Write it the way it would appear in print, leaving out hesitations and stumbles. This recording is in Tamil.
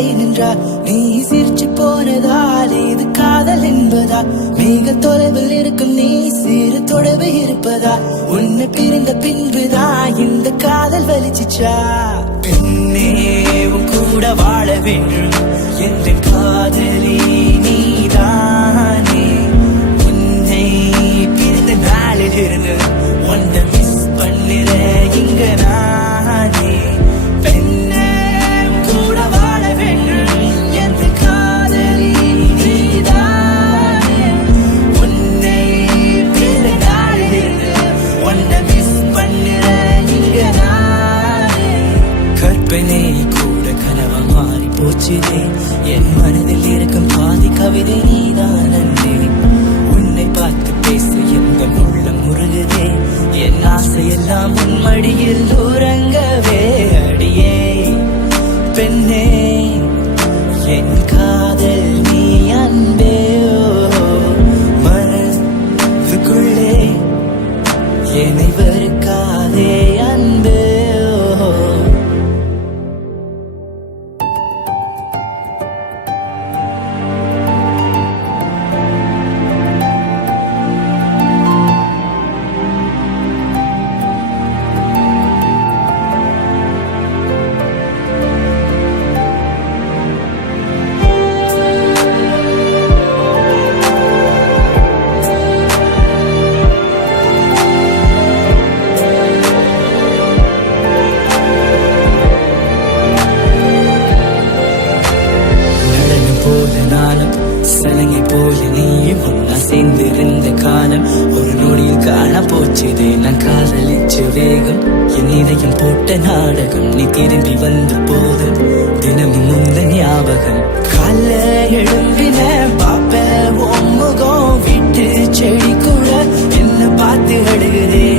இதுவரை நின்றார். நீ சிரிச்சு போனதால் இது காதல் என்பதா? மிக தொலைவில் இருக்கும் நீ சிறு தொடர்பு இருப்பதா? உன்னை பிரிந்த பின்புதான் இந்த காதல் வலிச்சிச்சா? பெண்ணே உன் கூட வாழ வேண்டும் என்ற காதலி நீதானே. உன்னை பிரிந்த நாளில் இருந்து ஒன்றை மிஸ் பண்ணுற இங்க நானே. பெண்ணே உன் கூட வாழ வேண்டும் என்ற காதலி நீதானே. உன்னை பிரிந்த நாளில் இருந்து ஒன்றை மிஸ் பண்ணுற இங்க நானே. கற்பனை கூட கனவா மாறி போச்சுதே. என் மனதில் இருக்கும் பாதி கவிதை நீதான் அன்றே. உன்னை பார்த்து பேச எந்த உள்ளம் முருகுதே. என் ஆசையெல்லாம் உன் மடியில் உறங்கவே. அடியே பெண்ணே என் காதல் நீ அன்பே. மனதுக்குள்ளே என்னை வெறுக்காதே அன்பே. சலங்கை போல நீயும் ஒன்னா சேர்ந்திருந்த காலம் ஒரு நொடியில் காண போச்சுதே. நான் காதலிச்ச வேகம் என் இதயம் போட்ட நாடகம். நீ திரும்பி வந்த போது தினமும் முந்த ஞாபகம். கால எழும்பின பாப்ப முகம் விட்டு செடி கூட என்ன பார்த்து அழுகுதே.